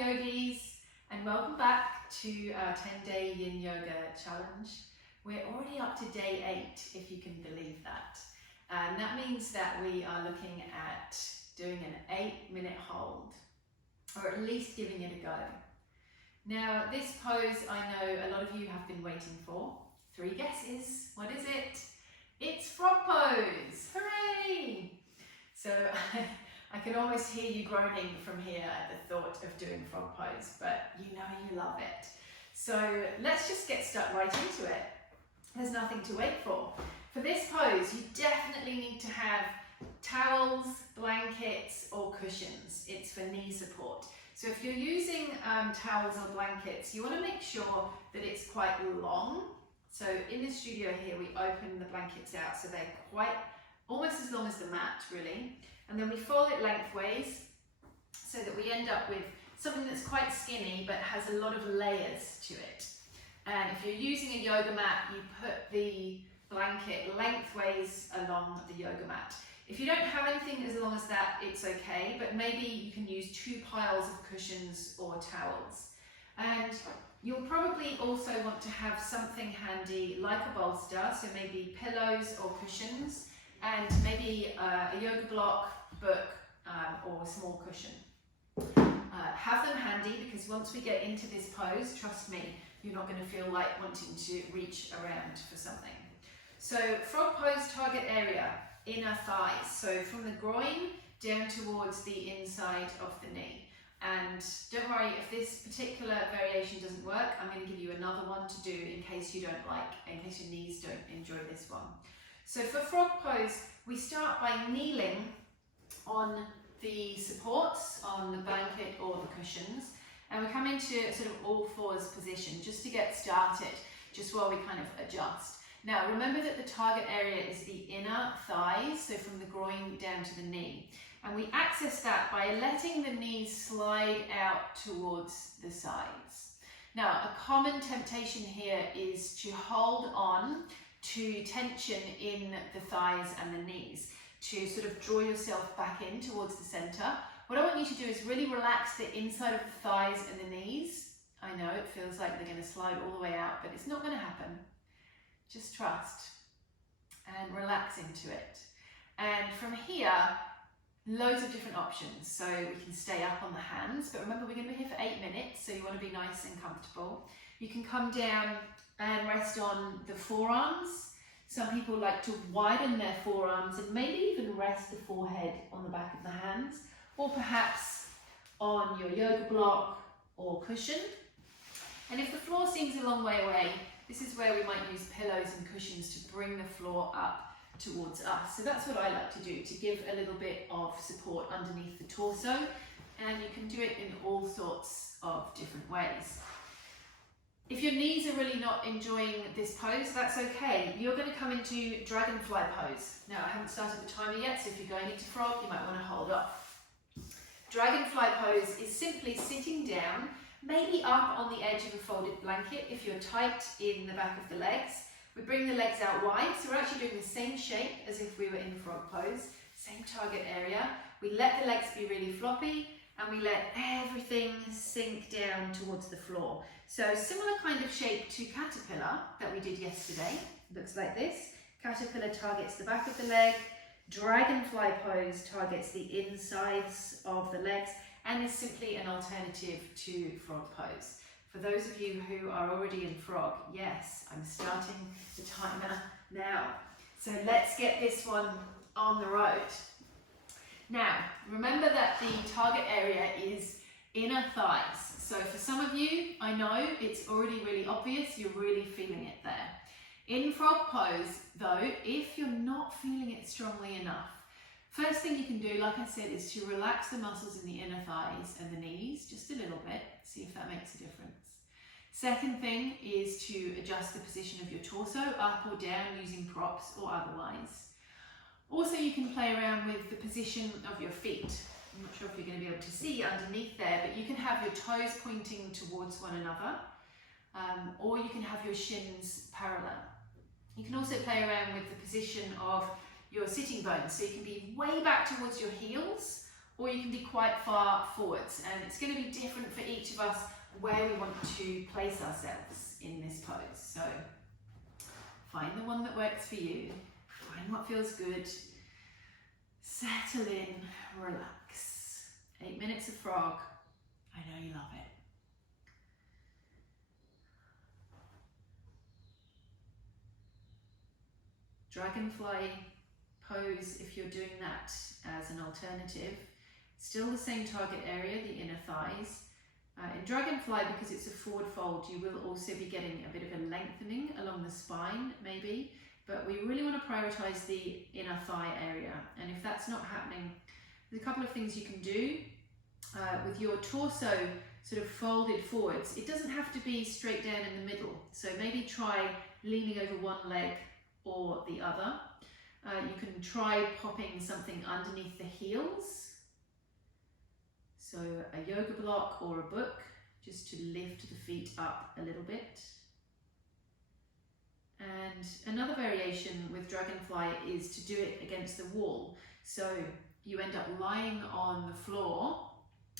yogis, and welcome back to our 10-day yin yoga challenge. We're already up to day 8, if you can believe that. And that means that we are looking at doing an 8-minute hold, or at least giving it a go. Now, this pose I know a lot of you have been waiting for. 3 guesses. What is it? It's frog pose! Hooray! So I can almost hear you groaning from here at the thought of doing frog pose, but you know you love it. So let's just get stuck right into it. There's nothing to wait for. For this pose, you definitely need to have towels, blankets, or cushions. It's for knee support. So if you're using towels or blankets, you want to make sure that it's quite long. So in the studio here, we open the blankets out so they're quite, almost as long as the mat really. And then we fold it lengthways so that we end up with something that's quite skinny but has a lot of layers to it. And if you're using a yoga mat, you put the blanket lengthways along the yoga mat. If you don't have anything as long as that, it's okay, but maybe you can use 2 piles of cushions or towels. And you'll probably also want to have something handy like a bolster, so maybe pillows or cushions, and maybe a yoga block, book, or a small cushion. Have them handy, because once we get into this pose, trust me, you're not going to feel like wanting to reach around for something. So frog pose target area, inner thighs. So from the groin down towards the inside of the knee. And don't worry, if this particular variation doesn't work, I'm going to give you another one to do in case you don't like, in case your knees don't enjoy this one. So for frog pose, we start by kneeling on the supports, on the blanket or the cushions, and we come into sort of all fours position just to get started, just while we kind of adjust. Now remember that the target area is the inner thighs, so from the groin down to the knee. And we access that by letting the knees slide out towards the sides. Now, a common temptation here is to hold on to tension in the thighs and the knees, to sort of draw yourself back in towards the center. What I want you to do is really relax the inside of the thighs and the knees. I know it feels like they're going to slide all the way out, but it's not going to happen. Just trust and relax into it. And from here, loads of different options. So we can stay up on the hands, but remember we're going to be here for 8 minutes, so you want to be nice and comfortable. You can come down and rest on the forearms. Some people like to widen their forearms and maybe even rest the forehead on the back of the hands, or perhaps on your yoga block or cushion. And if the floor seems a long way away, this is where we might use pillows and cushions to bring the floor up towards us. So that's what I like to do, to give a little bit of support underneath the torso, and you can do it in all sorts of different ways. If your knees are really not enjoying this pose, that's okay. You're going to come into Dragonfly Pose. Now, I haven't started the timer yet, so if you're going into frog, you might want to hold off. Dragonfly Pose is simply sitting down, maybe up on the edge of a folded blanket if you're tight in the back of the legs. We bring the legs out wide, so we're actually doing the same shape as if we were in frog pose, same target area. We let the legs be really floppy, and we let everything sink down towards the floor. So similar kind of shape to caterpillar that we did yesterday. Looks like this. Caterpillar targets the back of the leg, dragonfly pose targets the insides of the legs, and is simply an alternative to frog pose. For those of you who are already in frog, yes, I'm starting the timer now. So let's get this one on the road. Now, remember that the target area is inner thighs. So for some of you, I know it's already really obvious, you're really feeling it there. In frog pose, though, if you're not feeling it strongly enough, first thing you can do, like I said, is to relax the muscles in the inner thighs and the knees just a little bit, see if that makes a difference. Second thing is to adjust the position of your torso up or down using props or otherwise. Also, you can play around with the position of your feet. I'm not sure if you're going to be able to see underneath there, but you can have your toes pointing towards one another, or you can have your shins parallel. You can also play around with the position of your sitting bones, so you can be way back towards your heels, or you can be quite far forwards, and it's going to be different for each of us where we want to place ourselves in this pose. So find the one that works for you, find what feels good, settle in, relax. 8 minutes of frog. I know you love it. Dragonfly pose, if you're doing that as an alternative, still the same target area, the inner thighs. In Dragonfly, because it's a forward fold, you will also be getting a bit of a lengthening along the spine, maybe, but we really want to prioritize the inner thigh area. And if that's not happening, there's a couple of things you can do. With your torso sort of folded forwards, it doesn't have to be straight down in the middle. So maybe try leaning over one leg or the other. You can try popping something underneath the heels. So a yoga block or a book, just to lift the feet up a little bit. And another variation with Dragonfly is to do it against the wall. So you end up lying on the floor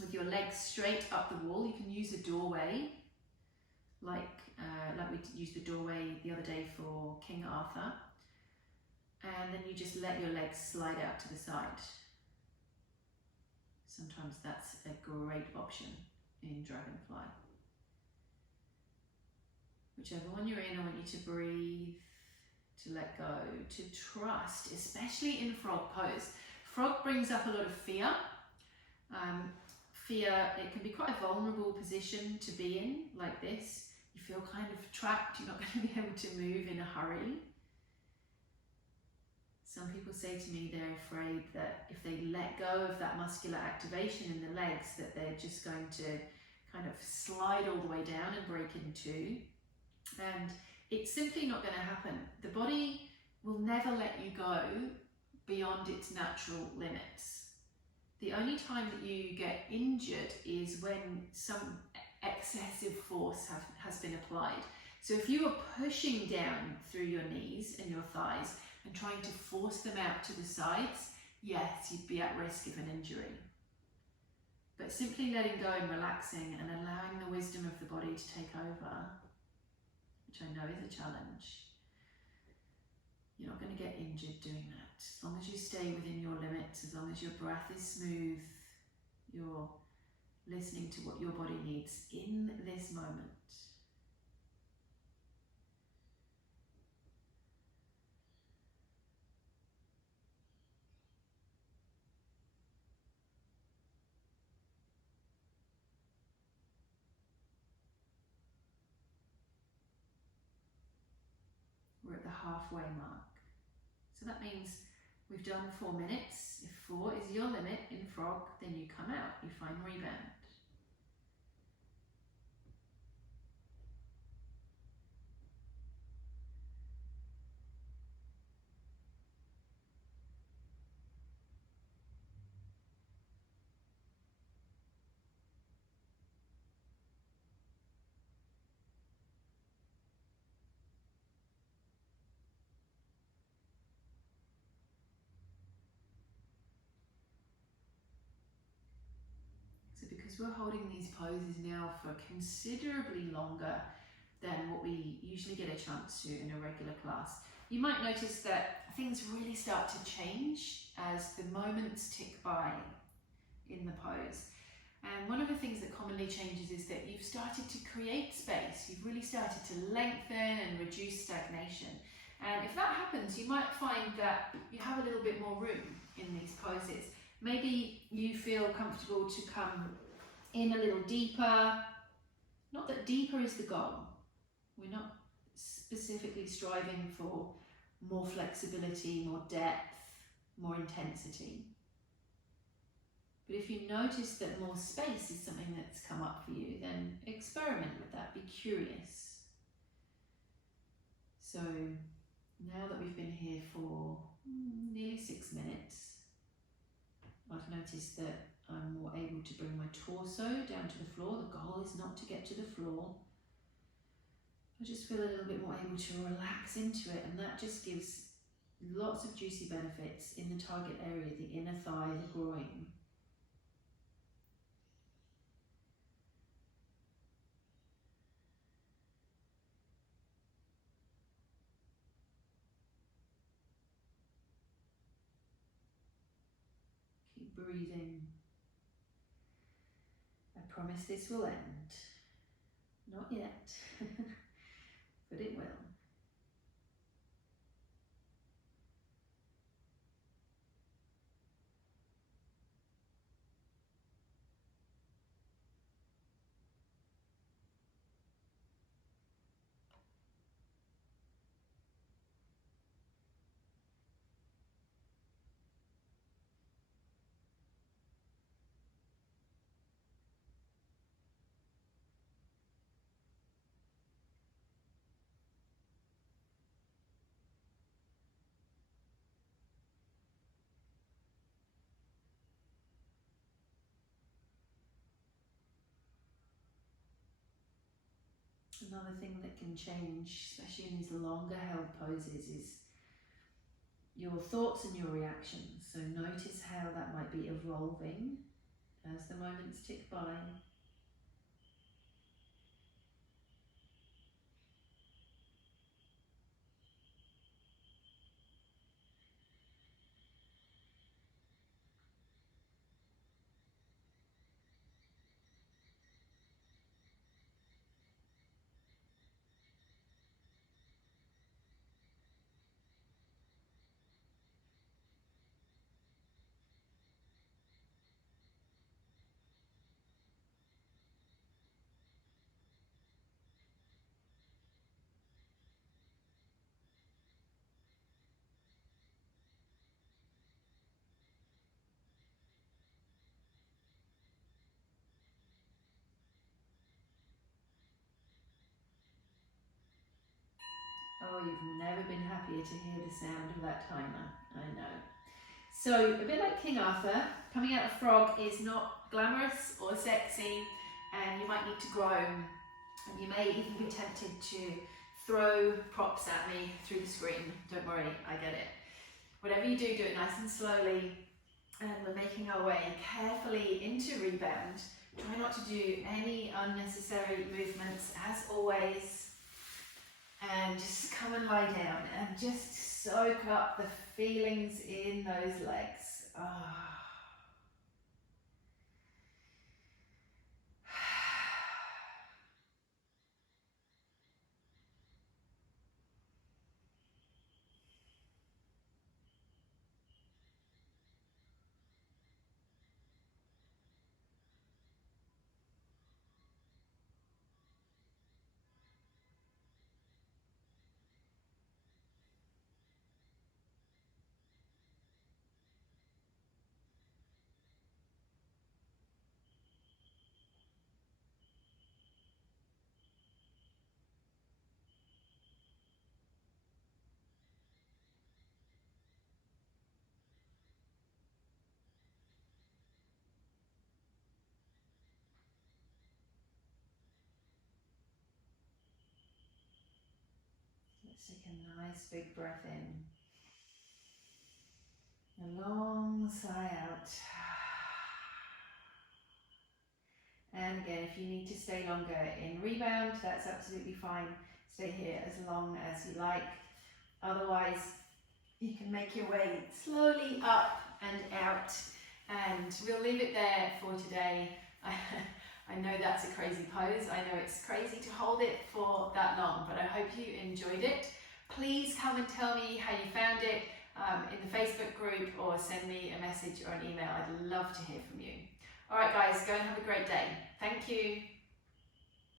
with your legs straight up the wall. You can use a doorway, like we used the doorway the other day for King Arthur. And then you just let your legs slide out to the side. Sometimes that's a great option in Dragonfly. Whichever one you're in, I want you to breathe, to let go, to trust, especially in frog pose. Frog brings up a lot of fear. Fear, it can be quite a vulnerable position to be in, like this. You feel kind of trapped, you're not going to be able to move in a hurry. Some people say to me they're afraid that if they let go of that muscular activation in the legs, that they're just going to kind of slide all the way down and break in two. And it's simply not going to happen. The body will never let you go beyond its natural limits. The only time that you get injured is when some excessive force has been applied. So if you are pushing down through your knees and your thighs and trying to force them out to the sides, yes, you'd be at risk of an injury. But simply letting go and relaxing and allowing the wisdom of the body to take over, which I know is a challenge, you're not going to get injured doing that. As long as you stay within your limits, as long as your breath is smooth, you're listening to what your body needs in this moment. We're at the halfway mark. So that means we've done 4 minutes. If 4 is your limit in frog, then you come out, you find rebound. So because we're holding these poses now for considerably longer than what we usually get a chance to in a regular class, you might notice that things really start to change as the moments tick by in the pose. And one of the things that commonly changes is that you've started to create space. You've really started to lengthen and reduce stagnation. And if that happens, you might find that you have a little bit more room in these poses. Maybe you feel comfortable to come in a little deeper. Not that deeper is the goal. We're not specifically striving for more flexibility, more depth, more intensity. But if you notice that more space is something that's come up for you, then experiment with that, be curious. So now that we've been here for nearly 6 minutes, I've noticed that I'm more able to bring my torso down to the floor. The goal is not to get to the floor. I just feel a little bit more able to relax into it, and that just gives lots of juicy benefits in the target area, the inner thigh, the groin. breathing. I promise this will end. Not yet, but it will. Another thing that can change, especially in these longer held poses, is your thoughts and your reactions. So notice how that might be evolving as the moments tick by. Oh, you've never been happier to hear the sound of that timer, I know. So, a bit like King Arthur, coming out of frog is not glamorous or sexy, and you might need to groan, and you may even be tempted to throw props at me through the screen. Don't worry, I get it. Whatever you do, do it nice and slowly, and we're making our way carefully into rebound. Try not to do any unnecessary movements, as always. And just come and lie down and just soak up the feelings in those legs. Let's take a nice big breath in. A long sigh out. And again, if you need to stay longer in rebound, that's absolutely fine. Stay here as long as you like. Otherwise, you can make your way slowly up and out. And we'll leave it there for today. I know that's a crazy pose. I know it's crazy to hold it for that long, but I hope you enjoyed it. Please come and tell me how you found it in the Facebook group, or send me a message or an email. I'd love to hear from you. All right, guys, go and have a great day. Thank you.